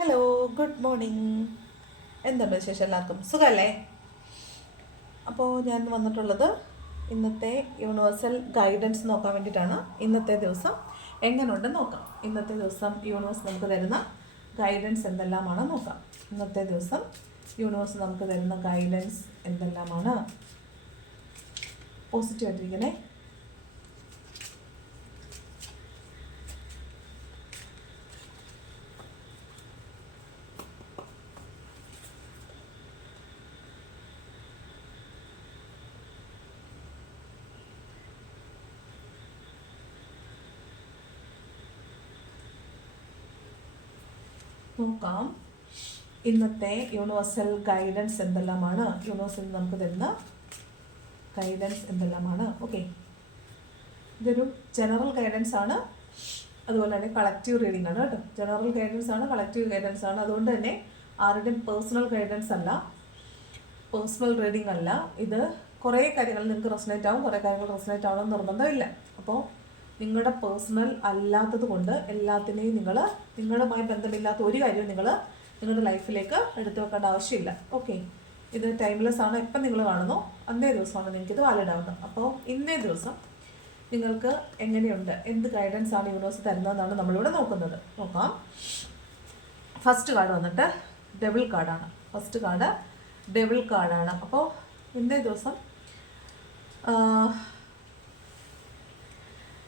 Hello good morning എന്തുണ്ട് വിശേഷം എല്ലാവർക്കും? സുഖമല്ലേ അപ്പോൾ ഞാൻ വന്നിട്ടുള്ളത് ഇന്നത്തെ യൂണിവേഴ്സൽ ഗൈഡൻസ് നോക്കാൻ വേണ്ടിയിട്ടാണ്. ഇന്നത്തെ ദിവസം എങ്ങനെയുണ്ട് നോക്കാം. ഇന്നത്തെ ദിവസം യൂണിവേഴ്സ് നമുക്ക് തരുന്ന ഗൈഡൻസ് എന്തെല്ലാമാണ് നോക്കാം. ഇന്നത്തെ ദിവസം യൂണിവേഴ്സ് നമുക്ക് തരുന്ന ഗൈഡൻസ് എന്തെല്ലാമാണ്? പോസിറ്റീവ് നോക്കാം. ഇന്നത്തെ യൂണിവേഴ്സൽ ഗൈഡൻസ് എന്തെല്ലാമാണ്? യൂണിവേഴ്സിൽ നമുക്ക് തരുന്ന ഗൈഡൻസ് എന്തെല്ലാമാണ്? ഓക്കെ ഇതൊരു ജനറൽ ഗൈഡൻസ് ആണ്. അതുപോലെ തന്നെ കളക്റ്റീവ് റീഡിംഗ് ആണ് കേട്ടോ. ജനറൽ ഗൈഡൻസ് ആണ് കളക്റ്റീവ് ഗൈഡൻസ് ആണ്. അതുകൊണ്ട് തന്നെ ആരുടെയും പേഴ്സണൽ ഗൈഡൻസ് അല്ല പേഴ്സണൽ റീഡിംഗ് അല്ല. ഇത് കുറേ കാര്യങ്ങൾ നിങ്ങൾക്ക് റെസനേറ്റ് ആവും കുറേ കാര്യങ്ങൾ റെസനേറ്റ് ആവണമെന്ന് നിർബന്ധമില്ല. അപ്പോൾ നിങ്ങളുടെ പേഴ്സണൽ അല്ലാത്തത് കൊണ്ട് എല്ലാത്തിനെയും നിങ്ങൾ നിങ്ങളുമായി ബന്ധമില്ലാത്ത ഒരു കാര്യവും നിങ്ങൾ നിങ്ങളുടെ ലൈഫിലേക്ക് എടുത്തു വെക്കേണ്ട ആവശ്യമില്ല. ഓക്കെ ഇത് ടൈംലെസ് ആണ്. എപ്പം നിങ്ങൾ കാണുന്നു? അന്നേ ദിവസമാണ് നിങ്ങൾക്ക് ഇത് വാലിഡ് ആവുന്നത്. അപ്പോൾ ഇന്നേ ദിവസം നിങ്ങൾക്ക് എങ്ങനെയുണ്ട്? എന്ത് ഗൈഡൻസ് ആണ് യൂണിവേഴ്സ് തരുന്നതെന്നാണ് നമ്മളിവിടെ നോക്കുന്നത്. നോക്കാം. ഫസ്റ്റ് കാർഡ് വന്നിട്ട് ഡബിൾ കാർഡാണ് ഫസ്റ്റ് കാർഡ് ഡബിൾ കാർഡാണ് അപ്പോൾ ഇന്നേ ദിവസം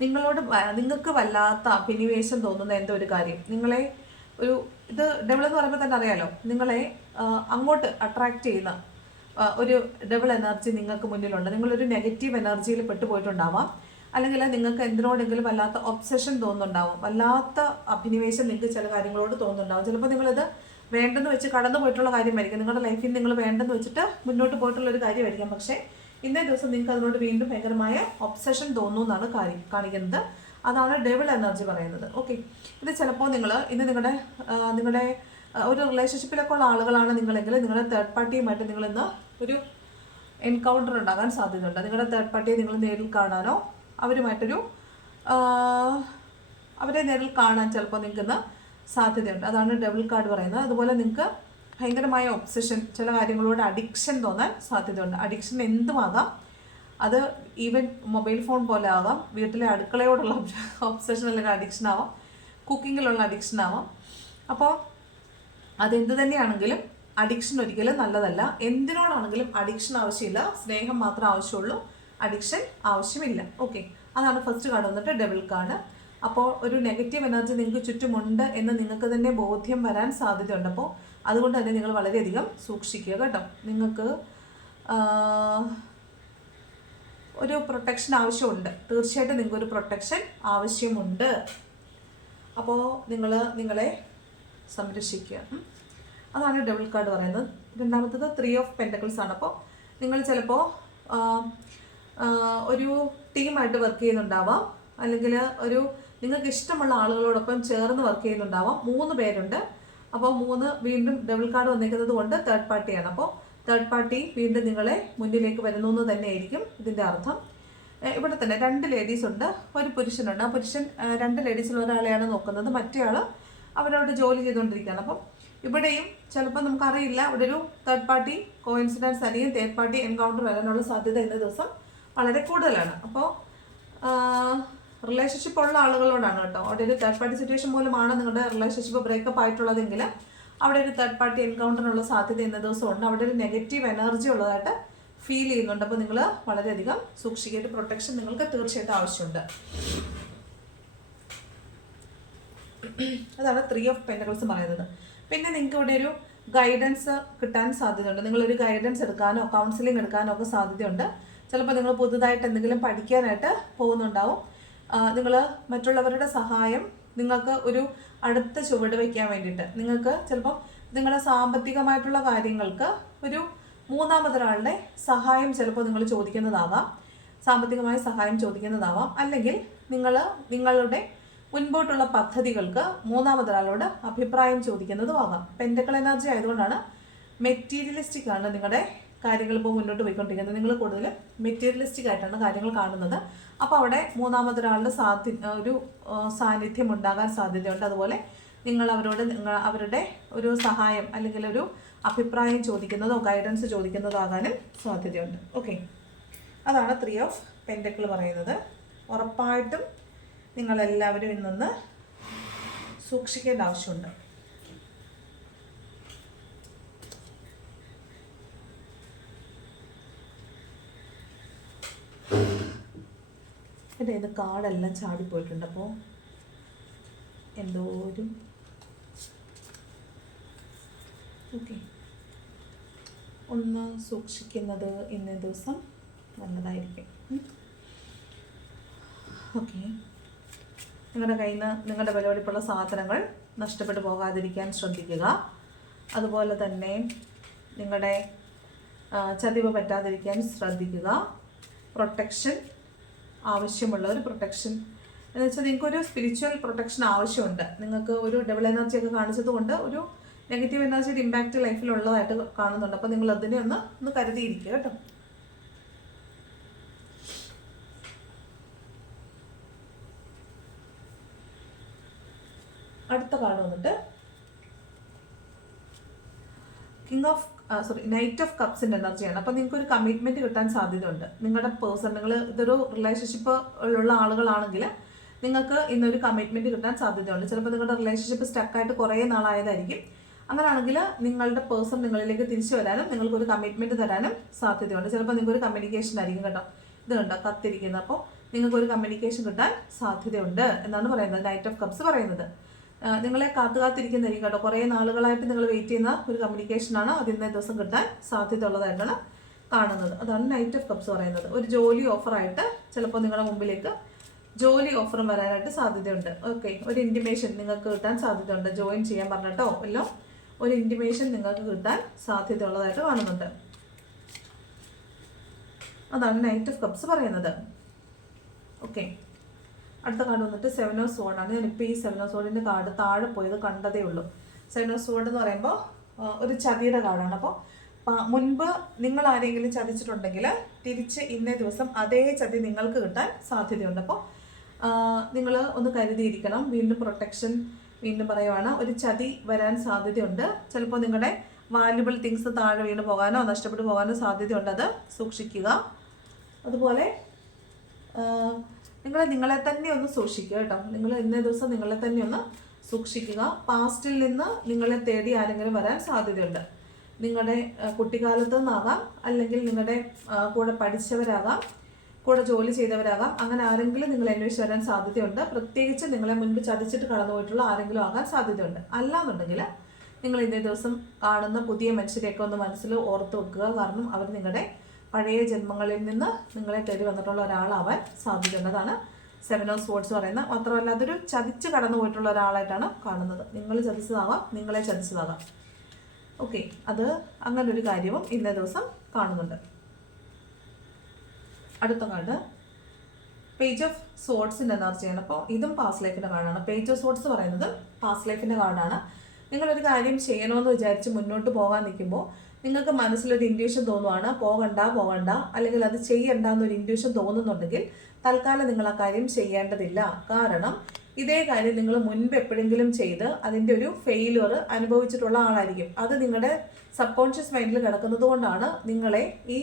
നിങ്ങളോട് നിങ്ങൾക്ക് വല്ലാത്ത അഭിനിവേശം തോന്നുന്ന എന്തോ ഒരു കാര്യം. നിങ്ങളെ ഒരു ഇത് ഡബിൾ എന്ന് പറയുമ്പോൾ തന്നെ അറിയാലോ. നിങ്ങളെ അങ്ങോട്ട് അട്രാക്റ്റ് ചെയ്യുന്ന ഒരു ഡബിൾ എനർജി നിങ്ങൾക്ക് മുന്നിലുണ്ട്. നിങ്ങളൊരു നെഗറ്റീവ് എനർജിയിൽ പെട്ടുപോയിട്ടുണ്ടാവാം. അല്ലെങ്കിൽ നിങ്ങൾക്ക് എന്തിനോടെങ്കിലും വല്ലാത്ത ഒബ്സഷൻ തോന്നുന്നുണ്ടാവും. വല്ലാത്ത അഭിനിവേശം നിങ്ങൾക്ക് ചില കാര്യങ്ങളോട് തോന്നുന്നുണ്ടാവും. ചിലപ്പോൾ നിങ്ങളിത് വേണ്ടെന്ന് വെച്ച് കടന്നു പോയിട്ടുള്ള കാര്യമായിരിക്കും. നിങ്ങളുടെ ലൈഫിൽ നിങ്ങൾ വേണ്ടെന്ന് വെച്ചിട്ട് മുന്നോട്ട് പോയിട്ടുള്ള ഒരു കാര്യമായിരിക്കാം. പക്ഷേ ഇന്നേ ദിവസം നിങ്ങൾക്ക് അതിനോട് വീണ്ടും ഭയങ്കരമായ ഒബ്സഷൻ തോന്നുന്നു എന്നാണ് കാര്യം കാണിക്കുന്നത്. അതാണ് ഡെവിൾ എനർജി പറയുന്നത്. ഓക്കെ ഇത് ചിലപ്പോൾ നിങ്ങൾ ഇന്ന് നിങ്ങളുടെ നിങ്ങളുടെ ഒരു റിലേഷൻഷിപ്പിലൊക്കെ ഉള്ള ആളുകളാണ് നിങ്ങളെങ്കിൽ നിങ്ങളുടെ തേർഡ് പാർട്ടിയുമായിട്ട് നിങ്ങൾ ഇന്ന് ഒരു എൻകൗണ്ടർ ഉണ്ടാകാൻ സാധ്യതയുണ്ട്. നിങ്ങളുടെ തേർഡ് പാർട്ടിയെ നിങ്ങൾ നേരിൽ കാണാനോ അവരുമായിട്ടൊരു അവരെ നേരിൽ കാണാൻ ചിലപ്പോൾ നിങ്ങൾക്ക് ഇന്ന് സാധ്യതയുണ്ട്. അതാണ് ഡബിൾ കാർഡ് പറയുന്നത്. അതുപോലെ നിങ്ങൾക്ക് ഭയങ്കരമായ ഒബ്സഷൻ ചില കാര്യങ്ങളോട് അഡിക്ഷൻ തോന്നാൻ സാധ്യതയുണ്ട്. അഡിക്ഷൻ എന്തുമാകാം? അത് ഈവൻ മൊബൈൽ ഫോൺ പോലെ ആവാം വീട്ടിലെ അടുക്കളയോടുള്ള ഒബ്സഷൻ അല്ലെങ്കിൽ അഡിക്ഷൻ ആവാം കുക്കിങ്ങിലുള്ള അഡിക്ഷൻ ആവാം. അപ്പോൾ അതെന്ത് തന്നെയാണെങ്കിലും അഡിക്ഷൻ ഒരിക്കലും നല്ലതല്ല. എന്തിനോടാണെങ്കിലും അഡിക്ഷൻ ആവശ്യമില്ല. സ്നേഹം മാത്രം ആവശ്യമുള്ളൂ. അഡിക്ഷൻ ആവശ്യമില്ല. ഓക്കെ അതാണ് ഫസ്റ്റ് കാർഡ് വന്നിട്ട് ഡബിൾ കാർഡ് അപ്പോൾ ഒരു നെഗറ്റീവ് എനർജി നിങ്ങൾക്ക് ചുറ്റുമുണ്ട് എന്ന് നിങ്ങൾക്ക് തന്നെ ബോധ്യം വരാൻ സാധ്യതയുണ്ട്. അപ്പോൾ അതുകൊണ്ട് തന്നെ നിങ്ങൾ വളരെയധികം സൂക്ഷിക്കുക കേട്ടോ. നിങ്ങൾക്ക് ഒരു പ്രൊട്ടക്ഷൻ ആവശ്യമുണ്ട്. തീർച്ചയായിട്ടും നിങ്ങൾക്ക് ഒരു പ്രൊട്ടക്ഷൻ ആവശ്യമുണ്ട്. അപ്പോൾ നിങ്ങൾ നിങ്ങളെ സംരക്ഷിക്കുക. അതാണ് ഡബിൾ കാർഡ് പറയുന്നത്. രണ്ടാമത്തത് ത്രീ ഓഫ് പെന്റക്കിൾസ് ആണ്. അപ്പോൾ നിങ്ങൾ ചിലപ്പോൾ ഒരു ടീമായിട്ട് വർക്ക് ചെയ്യുന്നുണ്ടാവാം. അല്ലെങ്കിൽ ഒരു നിങ്ങൾക്ക് ഇഷ്ടമുള്ള ആളുകളോടൊപ്പം ചേർന്ന് വർക്ക് ചെയ്യുന്നുണ്ടാവാം. മൂന്ന് പേരുണ്ട്. അപ്പോൾ മൂന്ന് വീണ്ടും ഡബിൾ കാർഡ് വന്നേക്കുന്നത് കൊണ്ട് തേർഡ് പാർട്ടിയാണ് അപ്പോൾ തേർഡ് പാർട്ടി വീണ്ടും നിങ്ങളെ മുന്നിലേക്ക് വരുന്നു എന്ന് തന്നെയായിരിക്കും ഇതിന്റെ അർത്ഥം. ഇവിടെ തന്നെ രണ്ട് ലേഡീസ് ഉണ്ട് ഒരു പുരുഷനുണ്ട്. ആ പുരുഷൻ രണ്ട് ലേഡീസിൽ ഒരാളെയാണ് നോക്കുന്നത്. മറ്റേയാൾ അവരവിടെ ജോലി ചെയ്തുകൊണ്ടിരിക്കുകയാണ്. അപ്പം ഇവിടെയും ചിലപ്പോൾ നമുക്കറിയില്ല ഇവിടെ ഒരു തേർഡ് പാർട്ടി കോയിൻസിഡൻസ് അല്ലെങ്കിൽ തേർഡ് പാർട്ടി എൻകൗണ്ടർ വരാനുള്ള സാധ്യത ഇന്ന ദിവസം വളരെ കൂടുതലാണ്. അപ്പോൾ റിലേഷൻഷിപ്പ് ഉള്ള ആളുകളോടാണ് കേട്ടോ. അവിടെ ഒരു തേർഡ് പാർട്ടി സിറ്റുവേഷൻ മൂലമാണ് നിങ്ങളുടെ റിലേഷൻഷിപ്പ് ബ്രേക്കപ്പ് ആയിട്ടുള്ളതെങ്കിൽ അവിടെ ഒരു തേർഡ് പാർട്ടി എൻകൗണ്ടറിനുള്ള സാധ്യത ഇന്ന ദിവസം ഉണ്ട് അവിടെ ഒരു നെഗറ്റീവ് എനർജി ഉള്ളതായിട്ട് ഫീൽ ചെയ്യുന്നുണ്ട്. അപ്പോൾ നിങ്ങൾ വളരെയധികം സൂക്ഷിക്കേണ്ട പ്രൊട്ടക്ഷൻ നിങ്ങൾക്ക് തീർച്ചയായിട്ടും ആവശ്യമുണ്ട്. അതാണ് ത്രീ ഓഫ് പെൻഡകൾസ് പറയുന്നത്. പിന്നെ നിങ്ങൾക്ക് ഇവിടെ ഒരു ഗൈഡൻസ് കിട്ടാൻ സാധ്യതയുണ്ട്. നിങ്ങളൊരു ഗൈഡൻസ് എടുക്കാനോ കൗൺസിലിംഗ് എടുക്കാനോ ഒക്കെ സാധ്യതയുണ്ട്. ചിലപ്പോൾ നിങ്ങൾ പുതുതായിട്ട് എന്തെങ്കിലും പഠിക്കാനായിട്ട് പോകുന്നുണ്ടാവും. നിങ്ങൾ മറ്റുള്ളവരുടെ സഹായം നിങ്ങൾക്ക് ഒരു അടുത്ത ചുവട് വയ്ക്കാൻ വേണ്ടിയിട്ട്. നിങ്ങൾക്ക് ചിലപ്പം നിങ്ങളുടെ സാമ്പത്തികമായിട്ടുള്ള കാര്യങ്ങൾക്ക് ഒരു മൂന്നാമതൊരാളുടെ സഹായം ചിലപ്പോൾ നിങ്ങൾ ചോദിക്കുന്നതാവാം. സാമ്പത്തികമായ സഹായം ചോദിക്കുന്നതാവാം. അല്ലെങ്കിൽ നിങ്ങൾ നിങ്ങളുടെ മുൻപോട്ടുള്ള പദ്ധതികൾക്ക് മൂന്നാമതൊരാളോട് അഭിപ്രായം ചോദിക്കുന്നതും ആകാം പെന്റക്കൾ എനർജി ആയതുകൊണ്ടാണ് മെറ്റീരിയലിസ്റ്റിക് ആണ് നിങ്ങളുടെ കാര്യങ്ങൾ ഇപ്പോൾ മുന്നോട്ട് പോയിക്കൊണ്ടിരിക്കുന്നത്. നിങ്ങൾ കൂടുതൽ മെറ്റീരിയലിസ്റ്റിക് ആയിട്ടാണ് കാര്യങ്ങൾ കാണുന്നത്. അപ്പോൾ അവിടെ മൂന്നാമതൊരാളുടെ സാധ്യ ഒരു സാന്നിധ്യം ഉണ്ടാകാൻ സാധ്യതയുണ്ട്. അതുപോലെ നിങ്ങൾ അവരോട് നിങ്ങൾ അവരുടെ ഒരു സഹായം അല്ലെങ്കിൽ ഒരു അഭിപ്രായം ചോദിക്കുന്നതോ ഗൈഡൻസ് ചോദിക്കുന്നതോ ആകാനും സാധ്യതയുണ്ട്. ഓക്കെ അതാണ് ത്രീ ഓഫ് പെൻഡക്കിൾ പറയുന്നത്. ഉറപ്പായിട്ടും നിങ്ങളെല്ലാവരും ഇന്നൊന്ന് സൂക്ഷിക്കേണ്ട ആവശ്യമുണ്ട്. എന്റെ ഇത് കാടെല്ലാം ചാടിപ്പോയിട്ടുണ്ട്? അപ്പോൾ എന്തോരും. ഓക്കെ. ഒന്ന് സൂക്ഷിക്കുന്നത് ഇന്നേ ദിവസം നല്ലതായിരിക്കും. ഓക്കെ. നിങ്ങളുടെ കയ്യിൽ നിന്ന് നിങ്ങളുടെ വിലപിടിപ്പുള്ള സാധനങ്ങൾ നഷ്ടപ്പെട്ടു പോകാതിരിക്കാൻ ശ്രദ്ധിക്കുക. അതുപോലെ തന്നെ നിങ്ങളുടെ ചതിവ് പറ്റാതിരിക്കാൻ ശ്രദ്ധിക്കുക. പ്രൊട്ടക്ഷൻ ആവശ്യമുള്ള ഒരു പ്രൊട്ടക്ഷൻ എന്ന് വെച്ചാൽ നിങ്ങൾക്ക് ഒരു സ്പിരിച്വൽ പ്രൊട്ടക്ഷൻ ആവശ്യമുണ്ട്. നിങ്ങൾക്ക് ഒരു ഡബിൾ എനർജി ഒക്കെ കാണിച്ചത് കൊണ്ട് ഒരു നെഗറ്റീവ് എനർജിയുടെ ഇമ്പാക്റ്റ് ലൈഫിൽ ഉള്ളതായിട്ട് കാണുന്നുണ്ട്. അപ്പോൾ നിങ്ങൾ അതിനെ ഒന്ന് ഒന്ന് കരുതിയിരിക്കുക കേട്ടോ അടുത്ത കാർഡ് വന്നിട്ട് king of sorry knight of കപ്സിന്റെ എനർജിയാണ് അപ്പോൾ നിങ്ങൾക്ക് ഒരു കമ്മിറ്റ്മെന്റ് കിട്ടാൻ സാധ്യതയുണ്ട്. നിങ്ങളുടെ പേഴ്സൺ നിങ്ങൾ ഇതൊരു റിലേഷൻഷിപ്പ് ഉള്ള ആളുകളാണെങ്കിൽ നിങ്ങൾക്ക് ഇന്നൊരു കമ്മിറ്റ്മെന്റ് കിട്ടാൻ സാധ്യതയുണ്ട്. ചിലപ്പോൾ നിങ്ങളുടെ റിലേഷൻഷിപ്പ് സ്റ്റക്കായിട്ട് കുറേ നാളായതായിരിക്കും. അങ്ങനെയാണെങ്കിൽ നിങ്ങളുടെ പേഴ്സൺ നിങ്ങളിലേക്ക് തിരിച്ചു വരാനും നിങ്ങൾക്ക് ഒരു കമ്മിറ്റ്മെന്റ് തരാനും സാധ്യതയുണ്ട്. ചിലപ്പോൾ നിങ്ങൾക്ക് ഒരു കമ്മ്യൂണിക്കേഷൻ ആയിരിക്കും കേട്ടോ. ഇത് കണ്ടോ? കത്തിരിക്കുന്നത്. അപ്പോൾ നിങ്ങൾക്ക് ഒരു കമ്മ്യൂണിക്കേഷൻ കിട്ടാൻ സാധ്യതയുണ്ട് എന്നാണ് പറയുന്നത്. നൈറ്റ് ഓഫ് കപ്സ് പറയുന്നത്. നിങ്ങളെ കാത്തു കാത്തിരിക്കുന്നതായിരിക്കും കേട്ടോ. കുറേ നാളുകളായിട്ട് നിങ്ങൾ വെയിറ്റ് ചെയ്യുന്ന ഒരു കമ്മ്യൂണിക്കേഷനാണ് അത് ഇന്നേ ദിവസം കിട്ടാൻ സാധ്യത ഉള്ളതായിട്ടാണ് കാണുന്നത്. അതാണ് നൈറ്റ് ഓഫ് കപ്സ് പറയുന്നത്. ഒരു ജോലി ഓഫറായിട്ട് ചിലപ്പോൾ നിങ്ങളുടെ മുമ്പിലേക്ക് ജോലി ഓഫറും വരാനായിട്ട് സാധ്യതയുണ്ട്. ഓക്കെ ഒരു ഇന്റിമേഷൻ നിങ്ങൾക്ക് കിട്ടാൻ സാധ്യതയുണ്ട്. ജോയിൻ ചെയ്യാൻ പറഞ്ഞിട്ടോ? എല്ലാം ഒരു ഇന്റിമേഷൻ നിങ്ങൾക്ക് കിട്ടാൻ സാധ്യത ഉള്ളതായിട്ട് കാണുന്നുണ്ട്. അതാണ് നൈറ്റ് ഓഫ് കപ്സ് പറയുന്നത്. ഓക്കെ അടുത്ത കാർഡ് വന്നിട്ട് സെവൻ ഓഫ് സോഡാണ് ഞാനിപ്പോൾ ഈ സെവൻ ഓഫ് സോഡിന്റെ കാർഡ് താഴെ പോയത് കണ്ടതേ ഉള്ളൂ. സെവൻ ഓഫ് സോഡ് എന്ന് പറയുമ്പോൾ ഒരു ചതിയുടെ കാർഡാണ് അപ്പോൾ മുൻപ് നിങ്ങൾ ആരെങ്കിലും ചതിച്ചിട്ടുണ്ടെങ്കിൽ തിരിച്ച് ഇന്നേ ദിവസം അതേ ചതി നിങ്ങൾക്ക് കിട്ടാൻ സാധ്യതയുണ്ട്. അപ്പോൾ നിങ്ങൾ ഒന്ന് കരുതിയിരിക്കണം. വീണ്ടും പ്രൊട്ടക്ഷൻ വീണ്ടും പറയുവാണ് ഒരു ചതി വരാൻ സാധ്യതയുണ്ട്. ചിലപ്പോൾ നിങ്ങളുടെ വാല്യുബിൾ തിങ്സ് താഴെ വീണ് പോകാനോ നഷ്ടപ്പെട്ടു പോകാനോ സാധ്യതയുണ്ട്. അത് സൂക്ഷിക്കുക. അതുപോലെ നിങ്ങൾ നിങ്ങളെ തന്നെ ഒന്ന് സൂക്ഷിക്കുക കേട്ടോ. നിങ്ങൾ ഇന്നേ ദിവസം നിങ്ങളെ തന്നെ ഒന്ന് സൂക്ഷിക്കുക. പാസ്റ്റിൽ നിന്ന് നിങ്ങളെ തേടി ആരെങ്കിലും വരാൻ സാധ്യതയുണ്ട്. നിങ്ങളുടെ കുട്ടിക്കാലത്തു നിന്നാകാം അല്ലെങ്കിൽ നിങ്ങളുടെ കൂടെ പഠിച്ചവരാകാം കൂടെ ജോലി ചെയ്തവരാകാം അങ്ങനെ ആരെങ്കിലും നിങ്ങളെ അന്വേഷിച്ച് വരാൻ സാധ്യതയുണ്ട്. പ്രത്യേകിച്ച് നിങ്ങളെ മുൻപ് ചതിച്ചിട്ട് കടന്നുപോയിട്ടുള്ള ആരെങ്കിലും ആകാൻ സാധ്യതയുണ്ട്. അല്ലാന്നുണ്ടെങ്കിൽ നിങ്ങൾ ഇന്നേ ദിവസം കാണുന്ന പുതിയ മനുഷ്യരെയൊക്കെ ഒന്ന് മനസ്സിൽ ഓർത്ത് വെക്കുക. കാരണം അവർ നിങ്ങളുടെ പഴയ ജന്മങ്ങളിൽ നിന്ന് നിങ്ങളെ തേടി വന്നിട്ടുള്ള ഒരാളാവാൻ അതാണ് സെവൻ ഓഫ് സ്പോർട്സ് പറയുന്നത് മാത്രമല്ല അതൊരു ചതിച്ച് കടന്നു പോയിട്ടുള്ള ഒരാളായിട്ടാണ് കാണുന്നത്. നിങ്ങൾ ചതിച്ചതാവാം നിങ്ങളെ ചതിച്ചതാകാം. ഓക്കെ അത് അങ്ങനെ ഒരു കാര്യവും ഇന്നേ ദിവസം കാണുന്നുണ്ട്. അടുത്ത കാർഡ്. പേജ് ഓഫ് സോട്സിന്റെ എനർജിയാണ്. അപ്പോൾ ഇതും പാസ് ലൈഫിന്റെ കാർഡാണ് പേജ് ഓഫ് സോട്സ് പറയുന്നത് പാസ് ലൈഫിന്റെ കാർഡാണ് നിങ്ങളൊരു കാര്യം ചെയ്യണമെന്ന് വിചാരിച്ച് മുന്നോട്ട് പോകാൻ നിൽക്കുമ്പോൾ നിങ്ങൾക്ക് മനസ്സിലൊരു ഇൻഡ്യൂഷൻ തോന്നുവാണ് പോകണ്ട പോകണ്ട അല്ലെങ്കിൽ അത് ചെയ്യണ്ട എന്നൊരു ഇൻഡ്യൂഷൻ തോന്നുന്നുണ്ടെങ്കിൽ തൽക്കാലം നിങ്ങൾ ആ കാര്യം ചെയ്യേണ്ടതില്ല. കാരണം ഇതേ കാര്യം നിങ്ങൾ മുൻപ് എപ്പോഴെങ്കിലും ചെയ്ത് അതിന്റെ ഒരു ഫെയിലുവർ അനുഭവിച്ചിട്ടുള്ള ആളായിരിക്കും. അത് നിങ്ങളുടെ സബ് കോൺഷ്യസ് മൈൻഡിൽ കിടക്കുന്നത് കൊണ്ടാണ് നിങ്ങളെ ഈ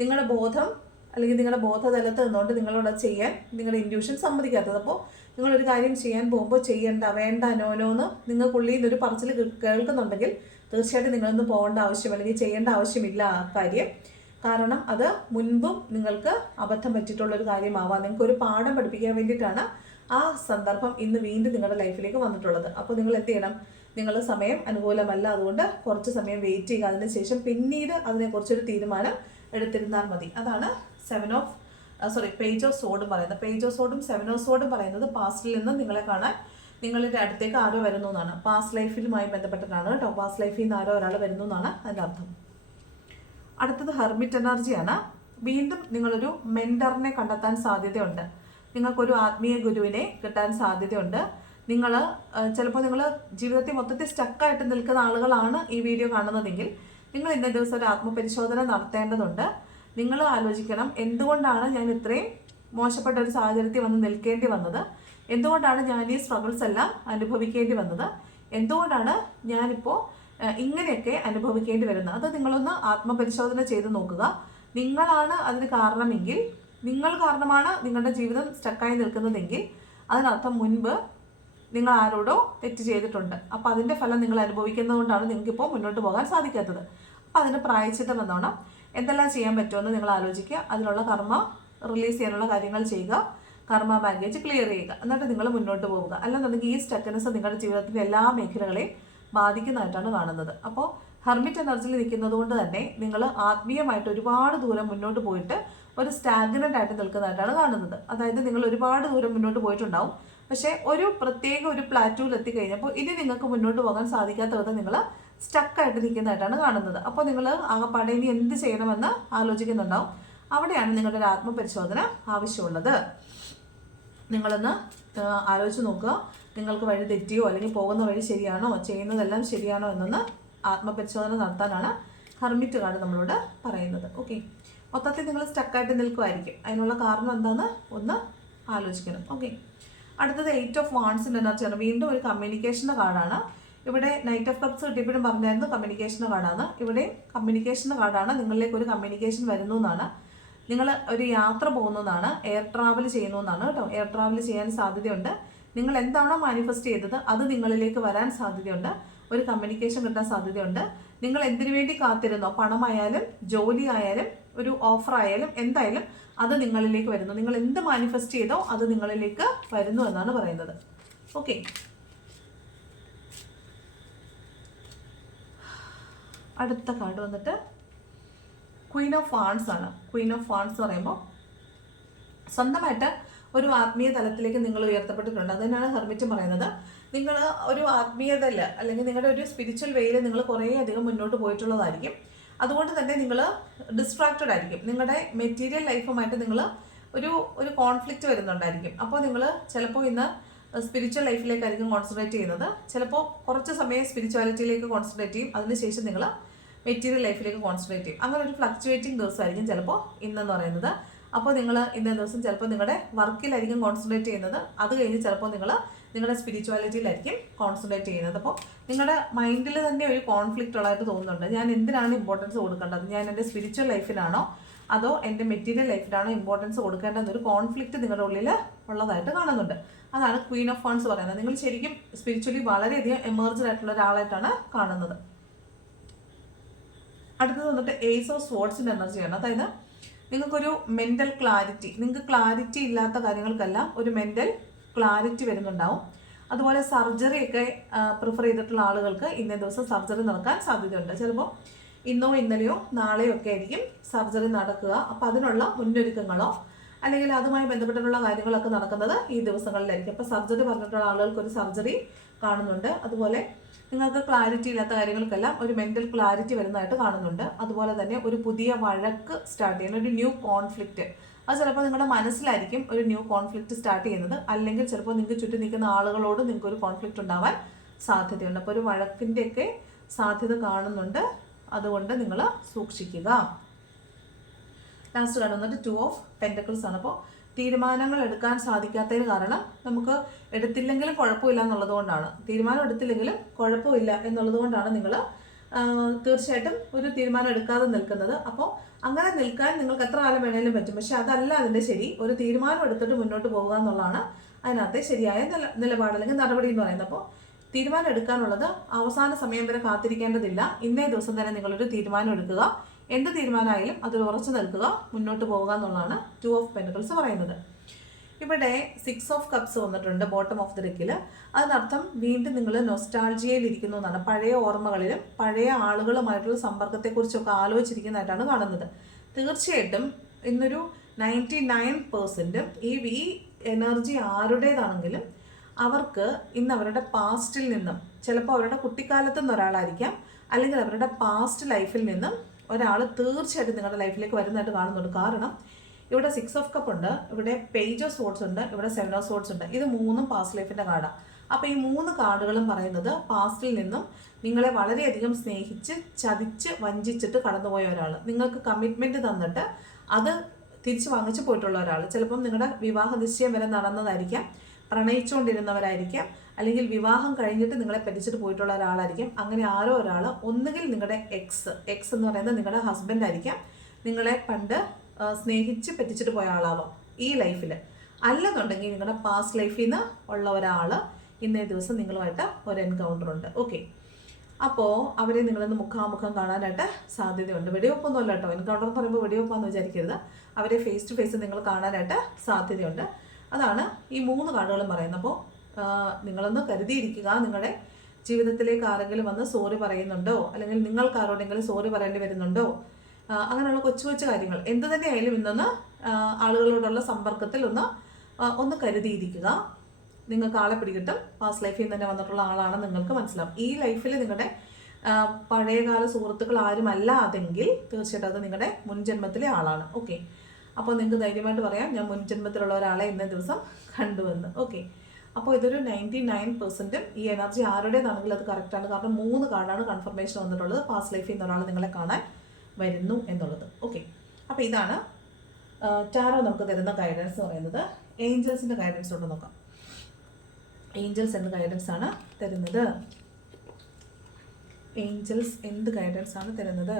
നിങ്ങളുടെ ബോധം അല്ലെങ്കിൽ നിങ്ങളുടെ ബോധതലത്ത് നിന്നുകൊണ്ട് നിങ്ങളോട് ചെയ്യാൻ നിങ്ങളുടെ ഇൻഡ്യൂഷൻ സമ്മതിക്കാത്തത്. അപ്പോൾ നിങ്ങളൊരു കാര്യം ചെയ്യാൻ പോകുമ്പോൾ ചെയ്യേണ്ട വേണ്ട നോനോ എന്ന് നിങ്ങൾക്കുള്ളിൽ നിന്നൊരു പറച്ചിൽ കേൾക്കുന്നുണ്ടെങ്കിൽ തീർച്ചയായിട്ടും നിങ്ങളൊന്നും പോകേണ്ട ആവശ്യം അല്ലെങ്കിൽ ചെയ്യേണ്ട ആവശ്യമില്ല ആ കാര്യം. കാരണം അത് മുൻപും നിങ്ങൾക്ക് അബദ്ധം പറ്റിയിട്ടുള്ള ഒരു കാര്യമാവാം. നിങ്ങൾക്ക് ഒരു പാഠം പഠിപ്പിക്കാൻ വേണ്ടിയിട്ടാണ് ആ സന്ദർഭം ഇന്ന് വീണ്ടും നിങ്ങളുടെ ലൈഫിലേക്ക് വന്നിട്ടുള്ളത്. അപ്പോൾ നിങ്ങൾ എന്ത് ചെയ്യണം? നിങ്ങളുടെ സമയം അനുകൂലമല്ല. അതുകൊണ്ട് കുറച്ച് സമയം വെയിറ്റ് ചെയ്യുക. അതിനുശേഷം പിന്നീട് അതിനെക്കുറിച്ചൊരു തീരുമാനം എടുത്തിരുന്നാൽ മതി. അതാണ് seven of sorry page of സോഡും പറയുന്നത്. പേജ് ഓഫ് സോഡും സെവൻ ഓഫ് സോഡും പറയുന്നത് പാസ്റ്റിൽ നിന്ന് നിങ്ങളെ കാണാൻ നിങ്ങളുടെ അടുത്തേക്ക് ആരോ വരുന്നു എന്നാണ്. പാസ്റ്റ് ലൈഫിലുമായി ബന്ധപ്പെട്ടിട്ടാണ് കേട്ടോ. പാസ്റ്റ് ലൈഫിൽ നിന്ന് ആരോ ഒരാൾ വരുന്നു എന്നാണ് അതിന്റെ അർത്ഥം. അടുത്തത് ഹെർമിറ്റ് എനർജിയാണ് വീണ്ടും നിങ്ങളൊരു മെന്ററിനെ കണ്ടെത്താൻ സാധ്യതയുണ്ട്. നിങ്ങൾക്കൊരു ആത്മീയ ഗുരുവിനെ കിട്ടാൻ സാധ്യതയുണ്ട്. നിങ്ങൾ ചിലപ്പോൾ നിങ്ങൾ ജീവിതത്തിൽ മൊത്തത്തിൽ സ്റ്റക്കായിട്ട് നിൽക്കുന്ന ആളുകളാണ് ഈ വീഡിയോ കാണുന്നതെങ്കിൽ നിങ്ങൾ ഇന്നേ ദിവസം ഒരു ആത്മപരിശോധന നടത്തേണ്ടതുണ്ട്. നിങ്ങൾ ആലോചിക്കണം എന്തുകൊണ്ടാണ് ഞാൻ ഇത്രയും മോശപ്പെട്ട ഒരു സാഹചര്യത്തിൽ വന്ന് നിൽക്കേണ്ടി വന്നത്? എന്തുകൊണ്ടാണ് ഞാൻ ഈ സ്ട്രഗിൾസ് എല്ലാം അനുഭവിക്കേണ്ടി വന്നത്? എന്തുകൊണ്ടാണ് ഞാനിപ്പോൾ ഇങ്ങനെയൊക്കെ അനുഭവിക്കേണ്ടി വരുന്നത്? അത് നിങ്ങളൊന്ന് ആത്മപരിശോധന ചെയ്ത് നോക്കുക. നിങ്ങളാണ് അതിന് കാരണമെങ്കിൽ നിങ്ങൾ കാരണമാണ് നിങ്ങളുടെ ജീവിതം സ്റ്റക്കായി നിൽക്കുന്നതെങ്കിൽ അതിനർത്ഥം മുൻപ് നിങ്ങൾ ആരോടോ തെറ്റ് ചെയ്തിട്ടുണ്ട്. അപ്പോൾ അതിന്റെ ഫലം നിങ്ങൾ അനുഭവിക്കുന്നതുകൊണ്ടാണ് നിങ്ങൾക്കിപ്പോൾ മുന്നോട്ട് പോകാൻ സാധിക്കാത്തത്. അപ്പോൾ അതിന് പ്രായച്ചിത്തം എന്നോണം എന്തെല്ലാം ചെയ്യാൻ പറ്റുമെന്ന് നിങ്ങൾ ആലോചിക്കുക. അതിനുള്ള കർമ്മ റിലീസ് ചെയ്യാനുള്ള കാര്യങ്ങൾ ചെയ്യുക. കർമ്മ ബാഗേജ് ക്ലിയർ ചെയ്യുക. എന്നിട്ട് നിങ്ങൾ മുന്നോട്ട് പോവുക. അല്ലെന്നുണ്ടെങ്കിൽ ഈ സ്റ്റക്കനസ് നിങ്ങളുടെ ജീവിതത്തിലെ എല്ലാ മേഖലകളെയും ബാധിക്കുന്നതായിട്ടാണ് കാണുന്നത്. അപ്പോൾ ഹെർമിറ്റ് എനർജിയിൽ നിൽക്കുന്നത് കൊണ്ട് തന്നെ നിങ്ങൾ ആത്മീയമായിട്ട് ഒരുപാട് ദൂരം മുന്നോട്ട് പോയിട്ട് ഒരു സ്റ്റാഗ്നന്റ് ആയിട്ട് നിൽക്കുന്നതായിട്ടാണ് കാണുന്നത്. അതായത് നിങ്ങൾ ഒരുപാട് ദൂരം മുന്നോട്ട് പോയിട്ടുണ്ടാവും. പക്ഷേ ഒരു പ്രത്യേക ഒരു പ്ലാറ്റൂവിൽ എത്തിക്കഴിഞ്ഞപ്പോൾ ഇനി നിങ്ങൾക്ക് മുന്നോട്ട് പോകാൻ സാധിക്കാത്ത വിധം നിങ്ങൾ സ്റ്റക്കായിട്ട് നിൽക്കുന്നതായിട്ടാണ് കാണുന്നത്. അപ്പോൾ നിങ്ങൾ ആകപ്പാടെ ഇനി എന്ത് ചെയ്യണമെന്ന് ആലോചിക്കുന്നുണ്ടാവും. അവിടെയാണ് നിങ്ങളുടെ ഒരു ആത്മപരിശോധന ആവശ്യമുള്ളത്. നിങ്ങളൊന്ന് ആലോചിച്ച് നോക്കുക. നിങ്ങൾക്ക് വഴി തെറ്റിയോ അല്ലെങ്കിൽ പോകുന്ന വഴി ശരിയാണോ ചെയ്യുന്നതെല്ലാം ശരിയാണോ എന്നൊന്ന് ആത്മപരിശോധന നടത്താനാണ് ഹർമിറ്റ് കാർഡ് നമ്മളോട് പറയുന്നത്. ഓക്കെ മൊത്തത്തിൽ നിങ്ങൾ സ്റ്റക്കായിട്ട് നിൽക്കുമായിരിക്കും അതിനുള്ള കാരണം എന്താണെന്ന് ഒന്ന് ആലോചിക്കണം. ഓക്കെ അടുത്തത് എയ്റ്റ് ഓഫ് വാൺസിന്റെ എനർജിയാണ് വീണ്ടും ഒരു കമ്മ്യൂണിക്കേഷന്റെ കാർഡാണ്. ഇവിടെ നൈറ്റ് ഓഫ് കപ്സ് കിട്ടിയപ്പോഴും പറഞ്ഞായിരുന്നു കമ്മ്യൂണിക്കേഷന്റെ കാർഡാണ് ഇവിടെ കമ്മ്യൂണിക്കേഷന്റെ കാർഡാണ്. നിങ്ങളിലേക്ക് ഒരു കമ്മ്യൂണിക്കേഷൻ വരുന്നു എന്നാണ് നിങ്ങൾ ഒരു യാത്ര പോകുന്നതാണ് എയർ ട്രാവൽ ചെയ്യുന്നു എന്നാണ് കേട്ടോ. എയർ ട്രാവൽ ചെയ്യാൻ സാധ്യതയുണ്ട്. നിങ്ങൾ എന്താണോ മാനിഫെസ്റ്റ് ചെയ്തത് അത് നിങ്ങളിലേക്ക് വരാൻ സാധ്യതയുണ്ട്. ഒരു കമ്മ്യൂണിക്കേഷൻ കിട്ടാൻ സാധ്യതയുണ്ട്. നിങ്ങൾ എന്തിനു വേണ്ടി കാത്തിരുന്നോ? പണമായാലും ജോലി ആയാലും ഒരു ഓഫർ ആയാലും എന്തായാലും അത് നിങ്ങളിലേക്ക് വരുന്നു. നിങ്ങൾ എന്ത് മാനിഫെസ്റ്റ് ചെയ്തോ അത് നിങ്ങളിലേക്ക് വരുന്നു എന്നാണ് പറയുന്നത്. ഓക്കെ അടുത്ത കാർഡ് വന്നിട്ട് ക്വീൻ ഓഫ് ഫാൻസ് ആണ്. ക്വീൻ ഓഫ് എന്ന് പറയുമ്പോൾ സ്വന്തമായിട്ട് ഒരു ആത്മീയ തലത്തിലേക്ക് നിങ്ങൾ ഉയർത്തപ്പെട്ടിട്ടുണ്ട്. അത് തന്നെയാണ് ഹെർമിറ്റും പറയുന്നത്. നിങ്ങൾ ഒരു ആത്മീയതയിൽ അല്ലെങ്കിൽ നിങ്ങളുടെ ഒരു സ്പിരിച്വൽ വേയിൽ നിങ്ങൾ കുറേ അധികം മുന്നോട്ട് പോയിട്ടുള്ളതായിരിക്കും. അതുകൊണ്ട് തന്നെ നിങ്ങൾ ഡിസ്ട്രാക്റ്റഡ് ആയിരിക്കും. നിങ്ങളുടെ മെറ്റീരിയൽ ലൈഫുമായിട്ട് നിങ്ങൾ ഒരു ഒരു കോൺഫ്ലിക്റ്റ് വരുന്നുണ്ടായിരിക്കും. അപ്പോൾ നിങ്ങൾ ചിലപ്പോൾ ഇന്ന് സ്പിരിച്വൽ ലൈഫിലേക്കായിരിക്കും കോൺസെൻട്രേറ്റ് ചെയ്യുന്നത്. ചിലപ്പോൾ കുറച്ച് സമയം സ്പിരിച്വാലിറ്റിയിലേക്ക് കോൺസെൻട്രേറ്റ് ചെയ്യും. അതിനുശേഷം നിങ്ങൾ മെറ്റീരിയൽ ലൈഫിലേക്ക് കോൺസെൻട്രേറ്റ് ചെയ്യും. അങ്ങനെ ഒരു ഫ്ലക്ച്വേറ്റിംഗ് ദിവസമായിരിക്കും ചിലപ്പോൾ ഇന്നെന്ന് പറയുന്നത്. അപ്പോൾ നിങ്ങൾ ഇന്നേ ദിവസം ചിലപ്പോൾ നിങ്ങളുടെ വർക്കിലായിരിക്കും കോൺസെൻട്രേറ്റ് ചെയ്യുന്നത്. അത് കഴിഞ്ഞ് ചിലപ്പോൾ നിങ്ങൾ നിങ്ങളുടെ സ്പിരിച്വാലിറ്റിയിലായിരിക്കും കോൺസെൻട്രേറ്റ് ചെയ്യുന്നത്. അപ്പോൾ നിങ്ങളുടെ മൈൻഡിൽ തന്നെ ഒരു കോൺഫ്ലിക്റ്റ് ഉള്ളതായിട്ട് തോന്നുന്നുണ്ട്. ഞാൻ എന്തിനാണ് ഇമ്പോർട്ടൻസ് കൊടുക്കേണ്ടത്? ഞാൻ എന്റെ സ്പിരിച്വൽ ലൈഫിലാണോ അതോ എന്റെ മെറ്റീരിയൽ ലൈഫിലാണോ ഇമ്പോർട്ടൻസ് കൊടുക്കേണ്ടതെന്നൊരു കോൺഫ്ലിക്റ്റ് നിങ്ങളുടെ ഉള്ളിൽ ഉള്ളതായിട്ട് കാണുന്നുണ്ട്. അതാണ് ക്വീൻ ഓഫ് ഫണ്ട്സ് പറയുന്നത്. നിങ്ങൾ ശരിക്കും സ്പിരിച്വലി വളരെയധികം എമർജഡ് ആയിട്ടുള്ള ഒരാളായിട്ടാണ് കാണുന്നത്. അടുത്തത് വന്നിട്ട് ഏസ് ഓഫ് സ്പോർട്സിന്റെ എനർജിയാണ് അതായത് നിങ്ങൾക്കൊരു മെന്റൽ ക്ലാരിറ്റി നിങ്ങൾക്ക് ക്ലാരിറ്റി ഇല്ലാത്ത കാര്യങ്ങൾക്കെല്ലാം ഒരു മെന്റൽ ക്ലാരിറ്റി വരുന്നുണ്ടാവും. അതുപോലെ സർജറി ഒക്കെ പ്രിഫർ ചെയ്തിട്ടുള്ള ആളുകൾക്ക് ഇന്നേ ദിവസം സർജറി നടക്കാൻ സാധ്യതയുണ്ട്. ചിലപ്പോൾ ഇന്നോ ഇന്നലെയോ നാളെയോ ഒക്കെ ആയിരിക്കും സർജറി നടക്കുക. അപ്പോൾ അതിനുള്ള മുന്നൊരുക്കങ്ങളോ അല്ലെങ്കിൽ അതുമായി ബന്ധപ്പെട്ടിട്ടുള്ള കാര്യങ്ങളൊക്കെ നടക്കുന്നത് ഈ ദിവസങ്ങളിലായിരിക്കും. അപ്പോൾ സർജറി പറഞ്ഞിട്ടുള്ള ആളുകൾക്ക് ഒരു സർജറി കാണുന്നുണ്ട്. അതുപോലെ നിങ്ങൾക്ക് ക്ലാരിറ്റി ഇല്ലാത്ത കാര്യങ്ങൾക്കെല്ലാം ഒരു മെന്റൽ ക്ലാരിറ്റി വരുന്നതായിട്ട് കാണുന്നുണ്ട്. അതുപോലെ തന്നെ ഒരു പുതിയ വഴക്ക് സ്റ്റാർട്ട് ചെയ്യുന്ന ഒരു ന്യൂ കോൺഫ്ലിക്റ്റ് അത് ചിലപ്പോൾ നിങ്ങളുടെ മനസ്സിലായിരിക്കും ഒരു ന്യൂ കോൺഫ്ലിക്റ്റ് സ്റ്റാർട്ട് ചെയ്യുന്നത്. അല്ലെങ്കിൽ ചിലപ്പോൾ നിങ്ങൾക്ക് ചുറ്റും നിൽക്കുന്ന ആളുകളോട് നിങ്ങൾക്ക് ഒരു കോൺഫ്ലിക്റ്റ് ഉണ്ടാവാൻ സാധ്യതയുണ്ട്. അപ്പോൾ ഒരു വഴക്കിന്റെയൊക്കെ സാധ്യത കാണുന്നുണ്ട്. അതുകൊണ്ട് നിങ്ങൾ സൂക്ഷിക്കുക. ലാസ്റ്റ് കാണുന്നത് ടു ഓഫ് പെന്റക്കിൾസ് ആണ്. അപ്പോൾ തീരുമാനങ്ങൾ എടുക്കാൻ സാധിക്കാത്തതിന് കാരണം നമുക്ക് എടുത്തില്ലെങ്കിലും കുഴപ്പമില്ല എന്നുള്ളത് കൊണ്ടാണ്. തീരുമാനം എടുത്തില്ലെങ്കിലും കുഴപ്പമില്ല എന്നുള്ളത് കൊണ്ടാണ് നിങ്ങൾ തീർച്ചയായിട്ടും ഒരു തീരുമാനം എടുക്കാതെ നിൽക്കുന്നത്. അപ്പോൾ അങ്ങനെ നിൽക്കാൻ നിങ്ങൾക്ക് എത്ര കാലം വേണേലും പറ്റും. പക്ഷെ അതല്ല അതിന്റെ ശരി. ഒരു തീരുമാനം എടുത്തിട്ട് മുന്നോട്ട് പോകുക എന്നുള്ളതാണ് അതിനകത്തെ ശരിയായ നില നിലപാട് അല്ലെങ്കിൽ നടപടി എന്ന് പറയുന്നത്. അപ്പോൾ തീരുമാനം എടുക്കാനുള്ളത് അവസാന സമയം വരെ കാത്തിരിക്കേണ്ടതില്ല. ഇന്നേ ദിവസം തന്നെ നിങ്ങളൊരു തീരുമാനം എടുക്കുക. എന്ത് തീരുമാനമായാലും അതിൽ ഉറച്ചു നിൽക്കുക മുന്നോട്ട് പോവുക എന്നുള്ളതാണ് ടു ഓഫ് പെന്റക്കിൾസ് പറയുന്നത്. ഇവിടെ സിക്സ് ഓഫ് കപ്സ് വന്നിട്ടുണ്ട് ബോട്ടം ഓഫ് ദി ഡെക്കിൽ അതിനർത്ഥം വീണ്ടും നിങ്ങൾ നൊസ്റ്റാൾജിയയിൽ ഇരിക്കുന്നു എന്നാണ്. പഴയ ഓർമ്മകളിലും പഴയ ആളുകളുമായിട്ടുള്ള സമ്പർക്കത്തെക്കുറിച്ചൊക്കെ ആലോചിച്ചിരിക്കുന്നതായിട്ടാണ് കാണുന്നത്. തീർച്ചയായിട്ടും ഇന്നൊരു നയന്റി നയൻ പേഴ്സന്റും ഈ വി എനർജി ആരുടേതാണെങ്കിലും അവർക്ക് ഇന്ന് അവരുടെ പാസ്റ്റിൽ നിന്നും ചിലപ്പോൾ അവരുടെ കുട്ടിക്കാലത്തു നിന്ന് ഒരാളായിരിക്കാം അല്ലെങ്കിൽ അവരുടെ പാസ്റ്റ് ലൈഫിൽ നിന്നും ഒരാൾ തീർച്ചയായിട്ടും നിങ്ങളുടെ ലൈഫിലേക്ക് വരുന്നതായിട്ട് കാണുന്നുണ്ട്. കാരണം ഇവിടെ സിക്സ് ഓഫ് കപ്പ് ഉണ്ട് ഇവിടെ പേജ് ഓഫ് സോട്സ് ഉണ്ട് ഇവിടെ സെവൻ ഓഫ് സോട്സ് ഉണ്ട്. ഇത് മൂന്നും പാസ്റ്റ് ലൈഫിന്റെ കാർഡാണ് അപ്പോൾ ഈ മൂന്ന് കാർഡുകളും പറയുന്നത് പാസ്റ്റിൽ നിന്നും നിങ്ങളെ വളരെയധികം സ്നേഹിച്ച് ചതിച്ച് വഞ്ചിച്ചിട്ട് കടന്നുപോയ ഒരാൾ നിങ്ങൾക്ക് കമ്മിറ്റ്മെന്റ് തന്നിട്ട് അത് തിരിച്ചു വാങ്ങിച്ചു പോയിട്ടുള്ള ഒരാൾ ചിലപ്പം നിങ്ങളുടെ വിവാഹ നിശ്ചയം വരെ നടന്നതായിരിക്കാം. പ്രണയിച്ചുകൊണ്ടിരുന്നവരായിരിക്കാം. അല്ലെങ്കിൽ വിവാഹം കഴിഞ്ഞിട്ട് നിങ്ങളെ പറ്റിച്ചിട്ട് പോയിട്ടുള്ള ഒരാളായിരിക്കും. അങ്ങനെ ആരോ ഒരാൾ ഒന്നുകിൽ നിങ്ങളുടെ എക്സ് എക്സ് എന്ന് പറയുന്നത് നിങ്ങളുടെ ഹസ്ബൻഡ് ആയിരിക്കാം. നിങ്ങളെ പണ്ട് സ്നേഹിച്ച് പറ്റിച്ചിട്ട് പോയ ആളാവാം ഈ ലൈഫിൽ അല്ലെന്നുണ്ടെങ്കിൽ നിങ്ങളുടെ പാസ്റ്റ് ലൈഫിൽ നിന്ന് ഉള്ള ഒരാൾ ഇന്നേ ദിവസം നിങ്ങളുമായിട്ട് ഒരു എൻകൗണ്ടർ ഉണ്ട്. ഓക്കെ അപ്പോൾ അവരെ നിങ്ങളൊന്ന് മുഖാമുഖം കാണാനായിട്ട് സാധ്യതയുണ്ട്. വെടിവെപ്പൊന്നുമല്ല കേട്ടോ. എൻകൗണ്ടർ എന്ന് പറയുമ്പോൾ വെടിവെപ്പാന്ന് വിചാരിക്കരുത്. അവരെ ഫേസ് ടു ഫേസ് നിങ്ങൾ കാണാനായിട്ട് സാധ്യതയുണ്ട്. അതാണ് ഈ മൂന്ന് കാർഡുകളും പറയുന്നത്. അപ്പോൾ നിങ്ങളൊന്ന് കരുതിയിരിക്കുക. നിങ്ങളുടെ ജീവിതത്തിലേക്ക് ആരെങ്കിലും വന്ന് സോറി പറയുന്നുണ്ടോ? അല്ലെങ്കിൽ നിങ്ങൾക്ക് ആരോടെങ്കിലും സോറി പറയേണ്ടി വരുന്നുണ്ടോ? അങ്ങനെയുള്ള കൊച്ചു കൊച്ചു കാര്യങ്ങൾ. എന്ത് തന്നെയായാലും ഇന്നൊന്ന് ആളുകളോടുള്ള സമ്പർക്കത്തിൽ ഒന്ന് ഒന്ന് കരുതിയിരിക്കുക. നിങ്ങൾക്ക് ആളെ പിടികിട്ടും. പാസ്റ്റ് ലൈഫിൽ തന്നെ വന്നിട്ടുള്ള ആളാണ് നിങ്ങൾക്ക് മനസ്സിലാവും. ഈ ലൈഫിൽ നിങ്ങളുടെ പഴയകാല സുഹൃത്തുക്കൾ ആരും അല്ലാതെങ്കിൽ തീർച്ചയായിട്ടും അത് നിങ്ങളുടെ മുൻജന്മത്തിലെ ആളാണ്. ഓക്കെ അപ്പോൾ നിങ്ങൾക്ക് ധൈര്യമായിട്ട് പറയാം. ഞാൻ മുൻജന്മത്തിലുള്ള ഒരാളെ ഇന്ന ദിവസം കണ്ടുവന്ന്. ഓക്കെ അപ്പോൾ ഇതൊരു നയന്റി നയൻ പെർസെന്റും ഈ എനർജി ആരുടേതാണെങ്കിൽ അത് കറക്റ്റാണ് കാരണം മൂന്ന് കാർഡാണ് കൺഫർമേഷൻ വന്നിട്ടുള്ളത്. പാസ്റ്റ് ലൈഫിൽ നിന്ന് ഒരാൾ നിങ്ങളെ കാണാൻ വരുന്നു എന്നുള്ളത്. ഓക്കെ അപ്പോൾ ഇതാണ് ടാരോ നമുക്ക് തരുന്ന ഗൈഡൻസ് എന്ന് പറയുന്നത്. ഏഞ്ചൽസിന്റെ ഗൈഡൻസ് കൊണ്ട് നോക്കാം. ഏഞ്ചൽസ് എന്ത് ഗൈഡൻസ് ആണ് തരുന്നത്? ഏഞ്ചൽസ് എന്ത് ഗൈഡൻസ് ആണ് തരുന്നത്?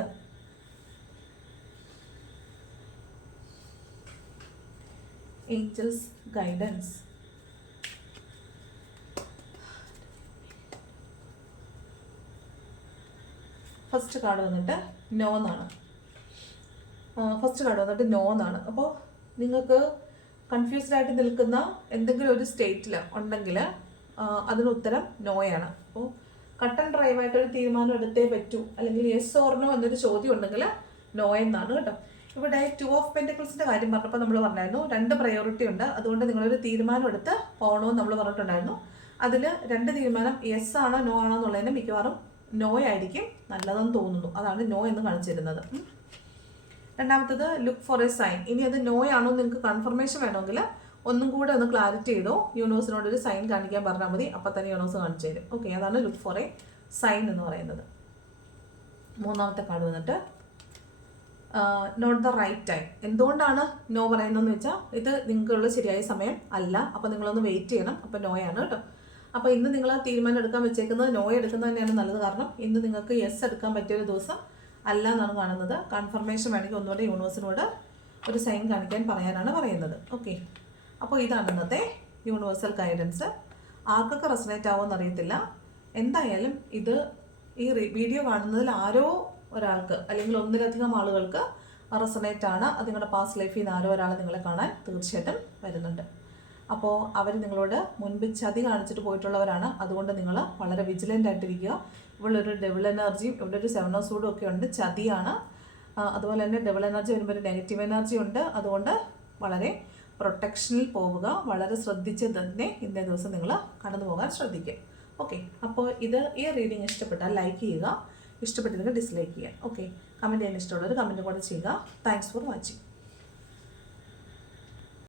ഏഞ്ചൽസ് ഗൈഡൻസ് ഫസ്റ്റ് കാർഡ് വന്നിട്ട് നോ എന്നാണ്. ഫസ്റ്റ് കാർഡ് വന്നിട്ട് നോ എന്നാണ്. അപ്പോൾ നിങ്ങൾക്ക് കൺഫ്യൂസ്ഡ് ആയിട്ട് നിൽക്കുന്ന എന്തെങ്കിലും ഒരു സ്റ്റേറ്റിൽ ഉണ്ടെങ്കിൽ അതിന് ഉത്തരം നോയാണ് അപ്പോൾ കട്ട് ആൻഡ് ഡ്രൈവ് ആയിട്ട് ഒരു തീരുമാനം എടുത്തേ പറ്റൂ. അല്ലെങ്കിൽ യെസ് ഓർണോ എന്നൊരു ചോദ്യം ഉണ്ടെങ്കിൽ നോ എന്നാണ് കേട്ടോ. ഇവിടെ ടു ഓഫ് പെന്റക്കിൾസിന്റെ കാര്യം പറഞ്ഞപ്പോൾ നമ്മൾ പറഞ്ഞായിരുന്നു. രണ്ട് പ്രയോറിറ്റി ഉണ്ട്. അതുകൊണ്ട് നിങ്ങളൊരു തീരുമാനം എടുത്ത് പോകണമെന്ന് നമ്മൾ പറഞ്ഞിട്ടുണ്ടായിരുന്നു. അതിൽ രണ്ട് തീരുമാനം യെസ് ആണോ നോ ആണോ എന്നുള്ളതിന് മിക്കവാറും നോ ആയിരിക്കും. നല്ലതെന്ന് തോന്നുന്നു. അതാണ് നോ എന്ന് കാണിച്ചിരുന്നത്. രണ്ടാമത്തത് ലുക്ക് ഫോർ എ സൈൻ ഇനി അത് നോ ആണോ നിങ്ങൾക്ക് കൺഫർമേഷൻ വേണമെങ്കിൽ ഒന്നും കൂടെ ഒന്ന് ക്ലാരിറ്റി ചെയ്തോ. യൂണിവേഴ്സിനോട് ഒരു സൈൻ കാണിക്കാൻ പറഞ്ഞാൽ മതി. അപ്പം തന്നെ യൂണിവേഴ്സ് കാണിച്ചു തരും. ഓക്കെ അതാണ് ലുക്ക് ഫോർ എ സൈൻ എന്ന് പറയുന്നത്. മൂന്നാമത്തെ കാർഡ് വന്നിട്ട് നോട്ട് ദ റൈറ്റ് ടൈം എന്തുകൊണ്ടാണ് നോ പറയുന്നതെന്ന് വെച്ചാൽ ഇത് നിങ്ങൾക്കുള്ള ശരിയായ സമയം അല്ല. അപ്പോൾ നിങ്ങളൊന്ന് വെയിറ്റ് ചെയ്യണം. അപ്പോൾ നോയാണ് കേട്ടോ. അപ്പോൾ ഇന്ന് നിങ്ങൾ ആ തീരുമാനം എടുക്കാൻ വെച്ചേക്കുന്നത് നോ എടുക്കുന്നത് തന്നെയാണ് നല്ലത് കാരണം ഇന്ന് നിങ്ങൾക്ക് യെസ് എടുക്കാൻ പറ്റിയ ഒരു ദിവസം അല്ല എന്നാണ് കാണുന്നത്. കൺഫർമേഷൻ വേണമെങ്കിൽ ഒന്നുകൂടെ യൂണിവേഴ്സിനോട് ഒരു സൈൻ കാണിക്കാൻ പറയാനാണ് പറയുന്നത്. ഓക്കെ അപ്പോൾ ഇതാണ് ഇന്നത്തെ യൂണിവേഴ്സൽ ഗൈഡൻസ് ആർക്കൊക്കെ റെസനേറ്റ് ആവുമെന്ന് അറിയത്തില്ല. എന്തായാലും ഇത് ഈ വീഡിയോ കാണുന്നതിൽ ആരോ ഒരാൾക്ക് അല്ലെങ്കിൽ ഒന്നിലധികം ആളുകൾക്ക് റെസനേറ്റ് ആണ് അത് നിങ്ങളുടെ പാസ്റ്റ് ലൈഫിൽ നിന്ന് ആരോ ഒരാൾ നിങ്ങളെ കാണാൻ തീർച്ചയായിട്ടും വരുന്നുണ്ട്. അപ്പോൾ അവർ നിങ്ങളോട് മുൻപ് ചതി കാണിച്ചിട്ട് പോയിട്ടുള്ളവരാണ്. അതുകൊണ്ട് നിങ്ങൾ വളരെ വിജിലന്റ് ആയിട്ടിരിക്കുക. ഇവിടെ ഒരു ഡെവിൾ എനർജിയും ഇവിടെ ഒരു സെവനോ സൂഡും ഒക്കെ ഉണ്ട്. ചതിയാണ്. അതുപോലെ തന്നെ ഡബിൾ എനർജി വരുമ്പോൾ ഒരു നെഗറ്റീവ് എനർജി ഉണ്ട്. അതുകൊണ്ട് വളരെ പ്രൊട്ടക്ഷനിൽ പോവുക. വളരെ ശ്രദ്ധിച്ച് തന്നെ ഇന്നേ ദിവസം നിങ്ങൾ കടന്നു പോകാൻ ശ്രദ്ധിക്കുക. ഓക്കെ അപ്പോൾ ഇത് ഈ റീഡിങ് ഇഷ്ടപ്പെട്ടാൽ ലൈക്ക് ചെയ്യുക. ഇഷ്ടപ്പെട്ടില്ലെങ്കിൽ ഡിസ്ലൈക്ക് ചെയ്യുക ഓക്കെ കമന്റ് ചെയ്യാൻ ഇഷ്ടമുള്ളവർ കമന്റ് കൂടെ ചെയ്യുക. Thanks for watching